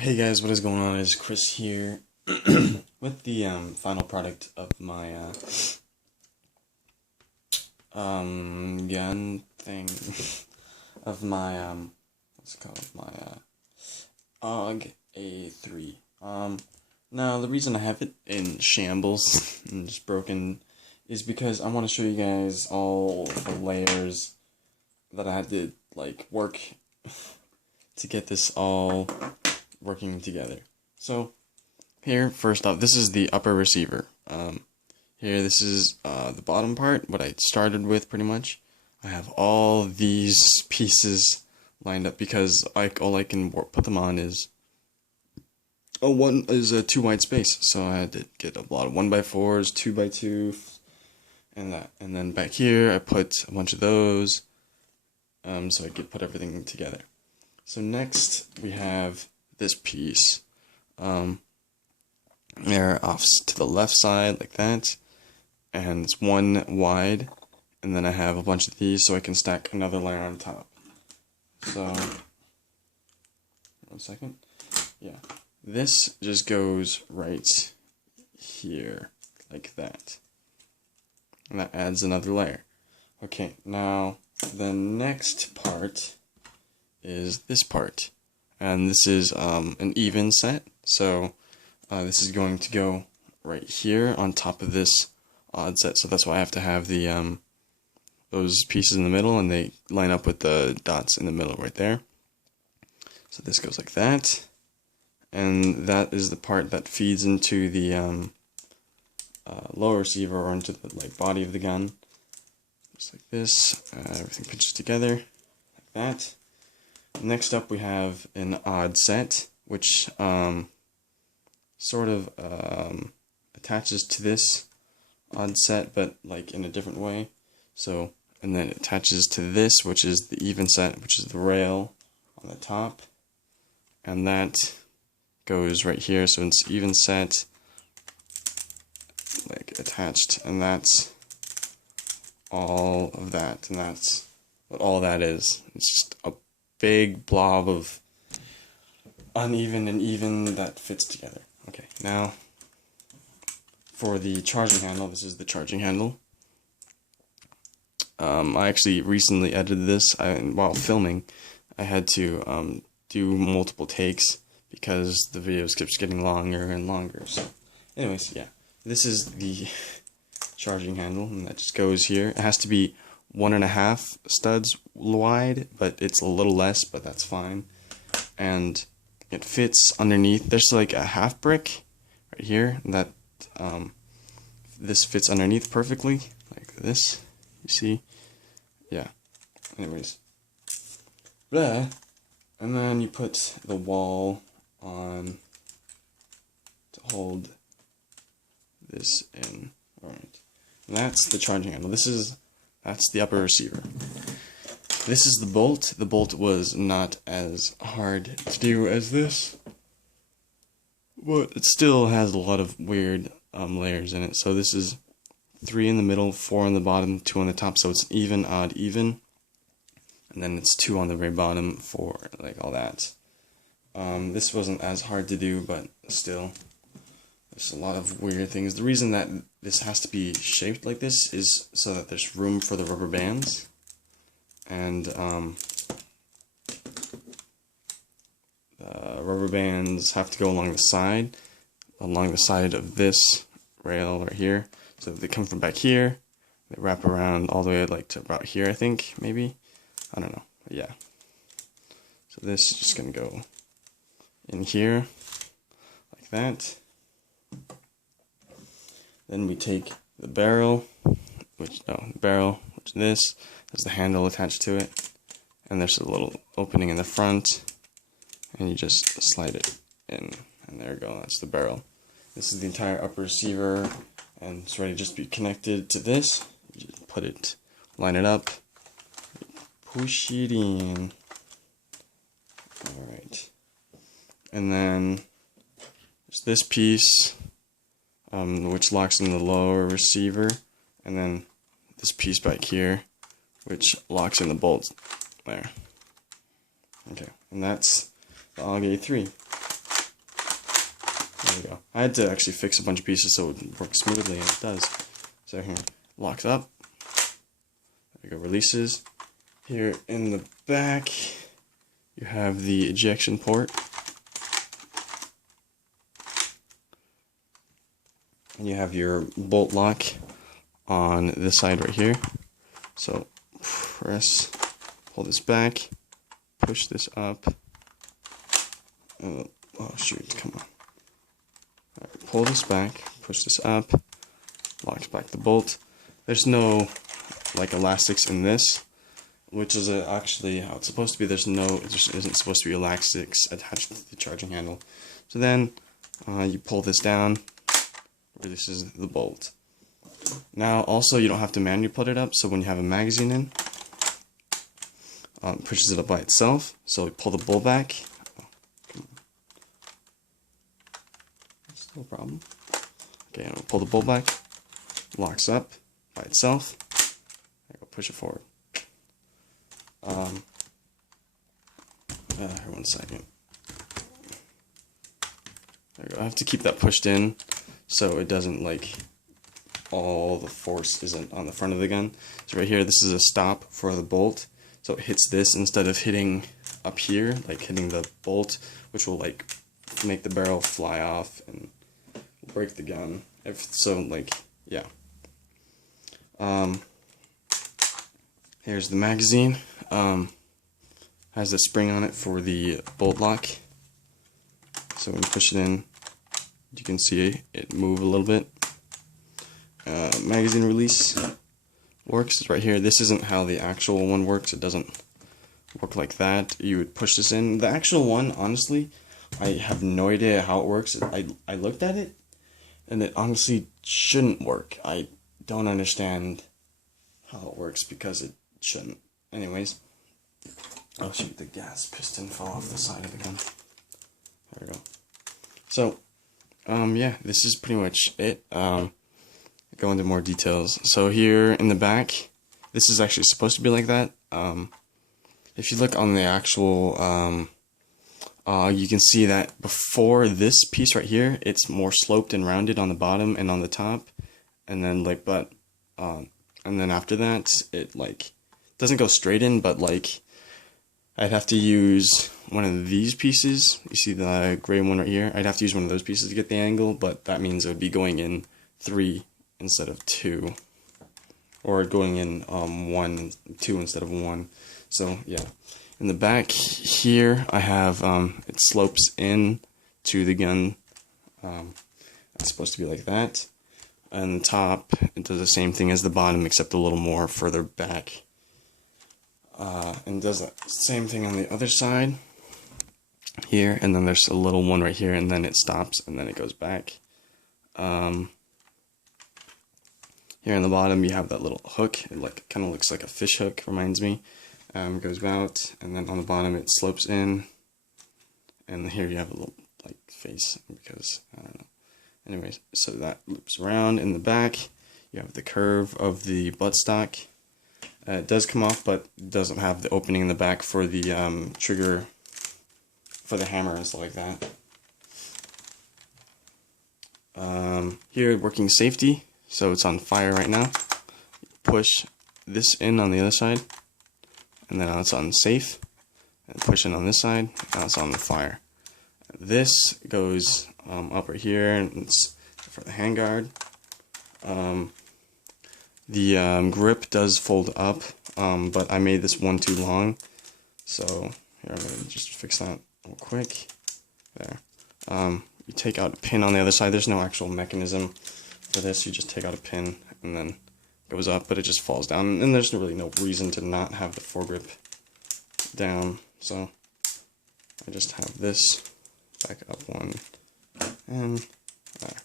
Hey guys, what is going on? It's Chris here with the final product of my gun thing of my what's it called, my AUG A3. Now the reason I have it in shambles and just broken is because I want to show you guys all the layers that I had to work to get this all working together. So here, first off, this is the upper receiver. Here, this is the bottom part, what I started with pretty much. I have all these pieces lined up because all I can put them on is a 2 wide space. So I had to get a lot of 1x4s, 2x2, and that. And then back here, I put a bunch of those, so I could put everything together. So next, we have this piece. They're off to the left side like that, and it's 1 wide, and then I have a bunch of these so I can stack another layer on top. So 1 second. Yeah, this just goes right here like that, and that adds another layer. Okay, now the next part is this part. And this is an even set, so this is going to go right here on top of this odd set. So that's why I have to have the those pieces in the middle, and they line up with the dots in the middle right there. So this goes like that, and that is the part that feeds into the lower receiver or into the body of the gun. Just like this, everything pinches together like that. Next up, we have an odd set, which sort of attaches to this odd set, but in a different way. So, and then it attaches to this, which is the even set, which is the rail on the top, and that goes right here. So it's even set, attached, and that's all of that, and that's what all that is. It's just a big blob of uneven and even that fits together. Okay, now for the charging handle, this is the charging handle. I actually recently edited this. While filming, I had to do multiple takes because the videos kept getting longer and longer. So, anyways, yeah, this is the charging handle, and that just goes here. It has to be 1.5 studs wide, but it's a little less, but that's fine. And it fits underneath. There's a half brick right here that this fits underneath perfectly, like this. You see? Yeah. Anyways, blah. And then you put the wall on to hold this in. All right. And that's the charging handle. That's the upper receiver. This is the bolt. The bolt was not as hard to do as this, but it still has a lot of weird layers in it. So this is 3 in the middle, 4 on the bottom, 2 on the top, so it's even, odd, even. And then it's 2 on the very bottom for all that. This wasn't as hard to do, but still, there's a lot of weird things. The reason that this has to be shaped like this is so that there's room for the rubber bands. And the rubber bands have to go along the side of this rail right here. So they come from back here, they wrap around all the way to about here, I think, maybe. I don't know, but yeah. So this is just gonna go in here, like that. Then we take the barrel, which is this, has the handle attached to it, and there's a little opening in the front, and you just slide it in, and there you go, that's the barrel. This is the entire upper receiver, and it's ready to just be connected to this. You just put it, line it up, push it in. Alright. And then there's this piece, which locks in the lower receiver, and then this piece back here, which locks in the bolt there. Okay, and that's the AUG A3. There we go. I had to actually fix a bunch of pieces so it would work smoothly, and it does. So here, locks up. There we go, releases. Here in the back, you have the ejection port. And you have your bolt lock on this side right here. So press, pull this back, push this up. Oh shoot, come on. Right, pull this back, push this up, locks back the bolt. There's no like elastics in this, which is actually how it's supposed to be. There just isn't supposed to be elastics attached to the charging handle. So then you pull this down, releases the bolt. Now also you don't have to manually put it up, so when you have a magazine in, pushes it up by itself. So we pull the bolt back. That's no problem. Okay, and we'll pull the bolt back, locks up by itself. I go push it forward. Here, 1 second. There we go. I have to keep that pushed in so it doesn't like all the force isn't on the front of the gun. So right here, this is a stop for the bolt. So it hits this instead of hitting up here, like hitting the bolt, which will like make the barrel fly off and break the gun. Yeah. Here's the magazine. Has a spring on it for the bolt lock. So when you push it in, you can see it move a little bit. Magazine release works right here. This isn't how the actual one works. It doesn't work like that. You would push this in. The actual one, honestly, I have no idea how it works. I looked at it, and it honestly shouldn't work. I don't understand how it works because it shouldn't. Anyways, oh shoot, the gas piston fell off the side of the gun. There we go. So, yeah, this is pretty much it. Go into more details. So here in the back, this is actually supposed to be like that. If you look on the actual, you can see that before this piece right here, it's more sloped and rounded on the bottom and on the top, and then and then after that, it like doesn't go straight in, but like I'd have to use one of these pieces. You see the gray one right here? I'd have to use one of those pieces to get the angle, but that means it would be going in 3 instead of 2, or going in 2 instead of 1. So yeah, in the back here I have it slopes in to the gun. It's supposed to be like that. And the top, it does the same thing as the bottom, except a little more further back. And does the same thing on the other side here, and then there's a little one right here, and then it stops, and then it goes back. Here on the bottom you have that little hook. It like kind of looks like a fish hook, reminds me. Goes out, and then on the bottom it slopes in, and here you have a little like face, because I don't know. Anyways, so that loops around. In the back you have the curve of the buttstock. It does come off, but it doesn't have the opening in the back for the trigger, for the hammer and stuff like that. Here, working safety, so it's on fire right now. Push this in on the other side, and then now it's on safe, and push it on this side, now it's on the fire. This goes up right here, and it's for the handguard. The grip does fold up, but I made this one too long, so here I'm going to just fix that real quick. There. You take out a pin on the other side. There's no actual mechanism for this. You just take out a pin and then it goes up, but it just falls down, and there's really no reason to not have the foregrip down, so I just have this back up one, and there.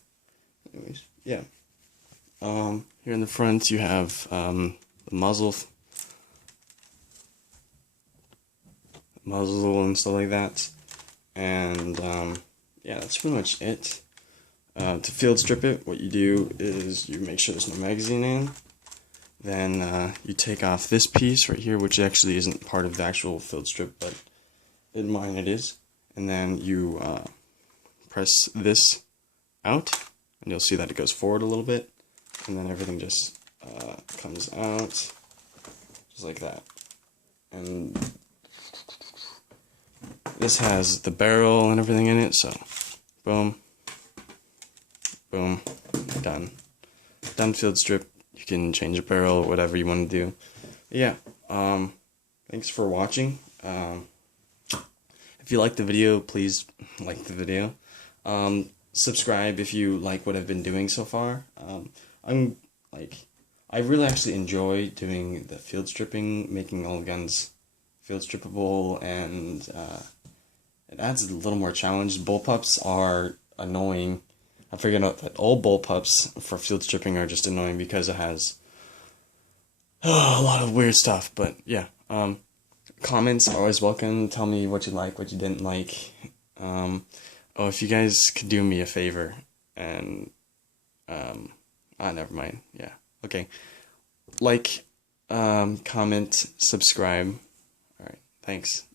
Anyways, yeah. Here in the front you have the muzzle and stuff like that, and yeah, that's pretty much it. To field strip it, what you do is you make sure there's no magazine in, then you take off this piece right here, which actually isn't part of the actual field strip, but in mine it is, and then you press this out, and you'll see that it goes forward a little bit, and then everything just comes out, just like that. And this has the barrel and everything in it, so boom, boom, done. Done field strip. You can change the barrel, whatever you want to do. Yeah, thanks for watching. If you like the video, please like the video. Subscribe if you like what I've been doing so far. I really actually enjoy doing the field stripping, making all the guns field strippable, and it adds a little more challenge. Bullpups are annoying. I figured out that all bullpups for field stripping are just annoying because it has a lot of weird stuff. But yeah, comments are always welcome. Tell me what you like, what you didn't like. Oh, if you guys could do me a favor and never mind. Yeah. Okay. Like, comment, subscribe. All right. Thanks.